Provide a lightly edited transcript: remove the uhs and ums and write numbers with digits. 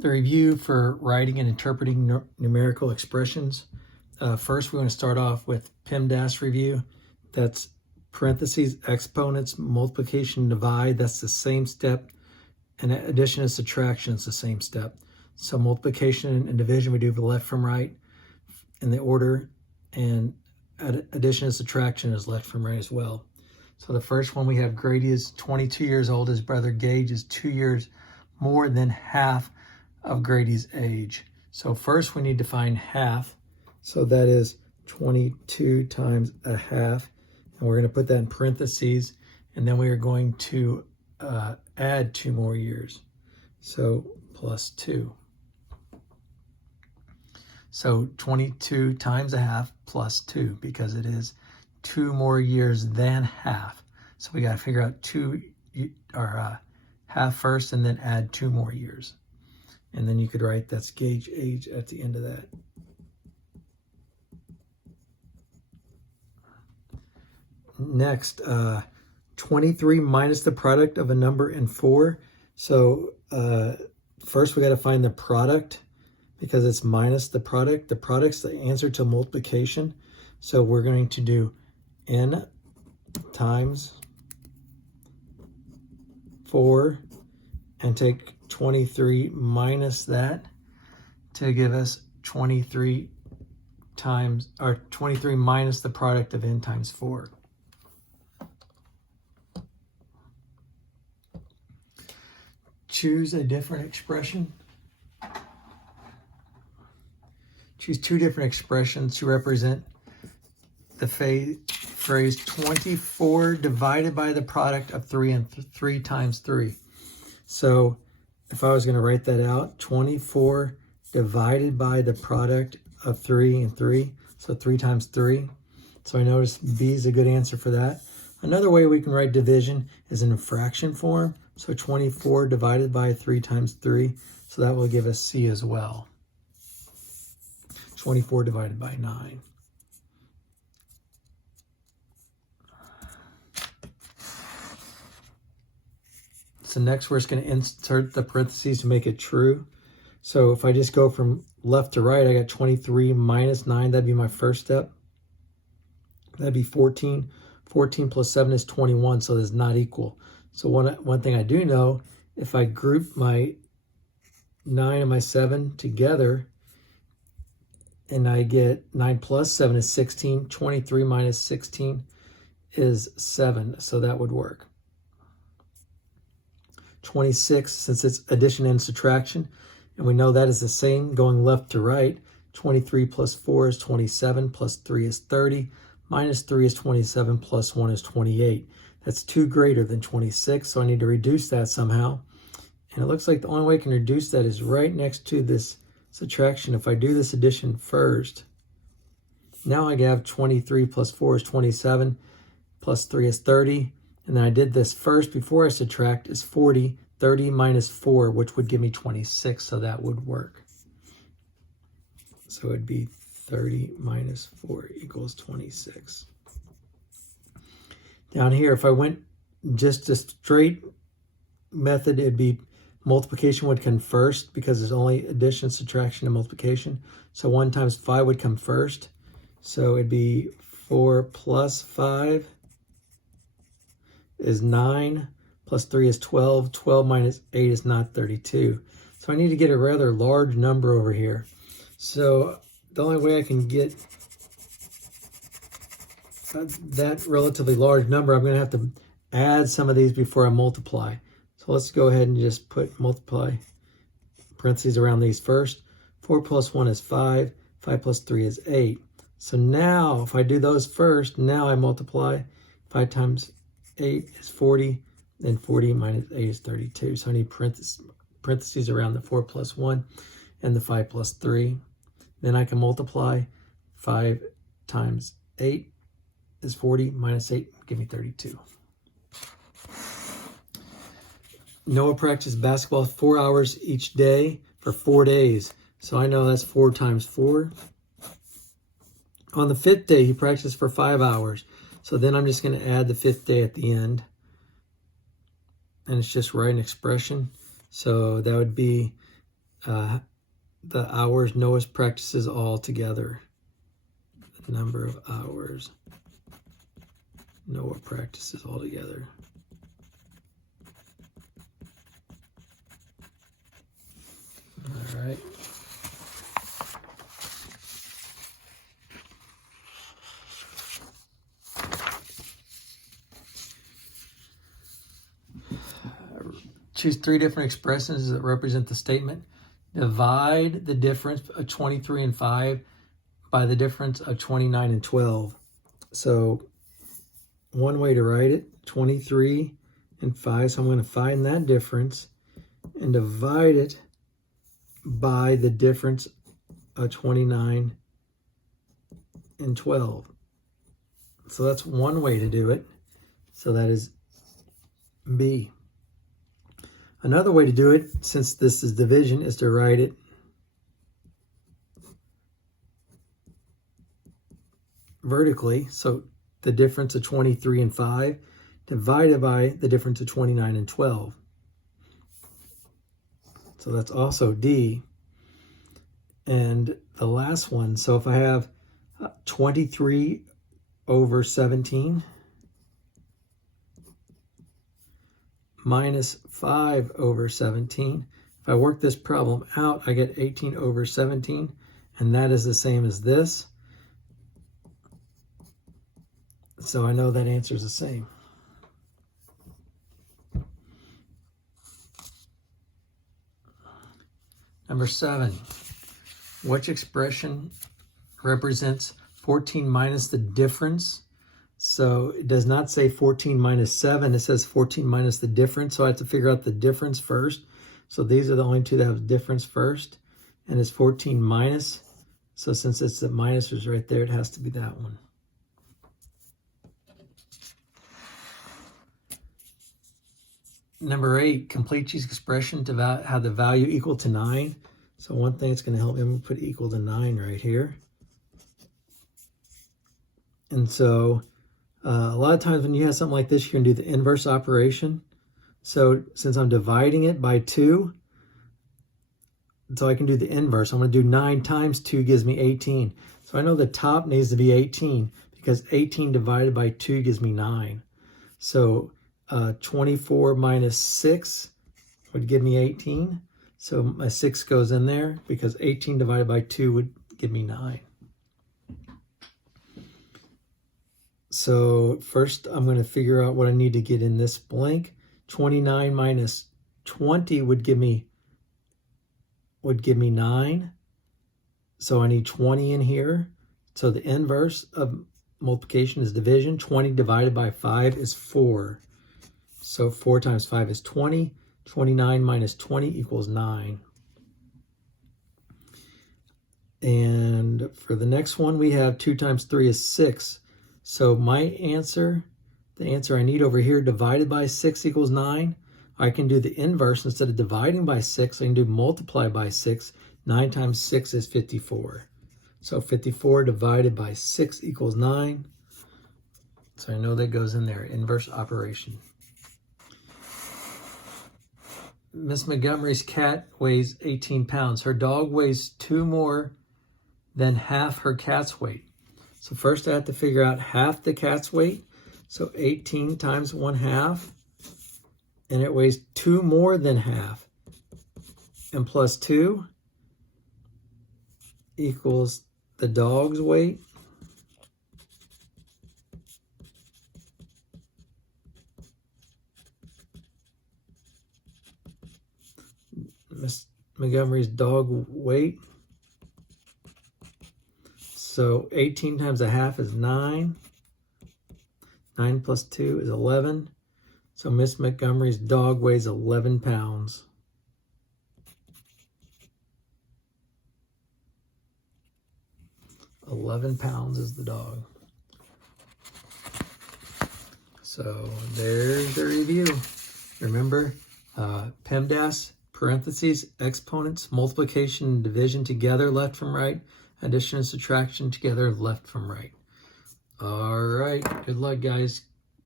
The review for writing and interpreting numerical expressions. First, we want to start off with Pemdas review. That's parentheses, exponents, multiplication, divide. That's the same step. And addition and subtraction is the same step. So multiplication and division we do left from right in the order. And addition and subtraction is left from right as well. So the first one we have Grady is 22 years old. His brother Gage is 2 years more than half of Grady's age. So first we need to find half. So that is 22 times a half. And we're going to put that in parentheses. And then we are going to add 2 more years. So plus 2. So 22 times a half plus 2, because it is 2 more years than half. So we got to figure out half first and then add 2 more years. And then you could write that's Gage age at the end of that. Next, 23 minus the product of a number and 4. So first we got to find the product because it's minus the product. The product's the answer to multiplication. So we're going to do n times 4 and take 23 minus that to give us 23 minus the product of n times 4. Choose a different expression. Choose 2 different expressions to represent the phrase 24 divided by the product of 3 and 3 times 3. So if I was going to write that out, 24 divided by the product of 3 and 3, so 3 times 3. So I notice B is a good answer for that. Another way we can write division is in fraction form. So 24 divided by 3 times 3. So that will give us C as well. 24 divided by 9. So next we're just going to insert the parentheses to make it true. So if I just go from left to right, I got 23 minus 9. That'd be my first step. That'd be 14. 14 plus 7 is 21, so it's not equal. So one thing I do know, if I group my 9 and my 7 together, and I get 9 plus 7 is 16. 23 minus 16 is 7, so that would work. 26, since it's addition and subtraction, and we know that is the same going left to right. 23 plus 4 is 27, plus 3 is 30, minus 3 is 27, plus 1 is 28. That's 2 greater than 26, so I need to reduce that somehow. And it looks like the only way I can reduce that is right next to this subtraction. If I do this addition first, now I have 23 plus 4 is 27, plus 3 is 30. And then I did this first before I subtract is 40, 30 minus 4, which would give me 26, so that would work. So it'd be 30 minus 4 equals 26. Down here, if I went just a straight method, it'd be multiplication would come first because there's only addition, subtraction, and multiplication. So 1 times 5 would come first. So it'd be 4 plus 5 is 9, plus 3 is 12. 12 minus 8 is not 32. So I need to get a rather large number over here. So the only way I can get that relatively large number, I'm going to have to add some of these before I multiply. So let's go ahead and just put multiply parentheses around these first. 4 plus 1 is 5. 5 plus 3 is 8. So now if I do those first, now I multiply. 5 times 8 is 40. Then 40 minus 8 is 32. So I need parentheses around the 4 plus 1 and the 5 plus 3. Then I can multiply. 5 times 8 is 40 minus 8, give me 32. Noah practiced basketball 4 hours each day for 4 days. So I know that's 4 times 4. On the 5th day, he practiced for 5 hours. So then I'm just going to add the 5th day at the end. And it's just write an expression. So that would be the hours Noah practices all together. The number of hours Noah practices all together. All right. Choose 3 different expressions that represent the statement. Divide the difference of 23 and 5 by the difference of 29 and 12. So one way to write it, 23 and 5. So I'm going to find that difference and divide it by the difference of 29 and 12. So that's one way to do it. So that is B. Another way to do it, since this is division, is to write it vertically. So the difference of 23 and 5 divided by the difference of 29 and 12. So that's also D. And the last one, so if I have 23 over 17 minus 5 over 17. If I work this problem out, I get 18 over 17, and that is the same as this. So I know that answer is the same. Number 7, which expression represents 14 minus the difference? So it does not say 14 minus 7. It says 14 minus the difference. So I have to figure out the difference first. So these are the only 2 that have difference first. And it's 14 minus. So since it's the minus is right there, it has to be that one. Number 8, complete each expression to have the value equal to 9. So one thing that's going to help me, I'm going to put equal to 9 right here. And so a lot of times when you have something like this, you're going to do the inverse operation. So since I'm dividing it by 2, so I can do the inverse. I'm going to do 9 times 2 gives me 18. So I know the top needs to be 18 because 18 divided by 2 gives me 9. So 24 minus 6 would give me 18. So my 6 goes in there because 18 divided by 2 would give me 9. So first I'm going to figure out what I need to get in this blank. 29 minus 20 would give me 9. So I need 20 in here. So the inverse of multiplication is division. 20 divided by 5 is 4. So 4 times 5 is 20. 29 minus 20 equals 9. And for the next one, we have 2 times 3 is 6. So my answer, the answer I need over here, divided by 6 equals 9. I can do the inverse. Instead of dividing by 6, I can do multiply by 6. 9 times 6 is 54. So 54 divided by 6 equals 9. So I know that goes in there, inverse operation. Miss Montgomery's cat weighs 18 pounds. Her dog weighs 2 more than half her cat's weight. So first I have to figure out half the cat's weight. So 18 times 1/2. And it weighs 2 more than half. And plus 2 equals the dog's weight. Miss Montgomery's dog weight. So 18 times 1/2 is 9. 9 plus 2 is 11. So Miss Montgomery's dog weighs 11 pounds. £11 is the dog. So there's the review. Remember, PEMDAS, parentheses, exponents, multiplication and division together, left from right, addition and subtraction together, left from right. All right, good luck, guys.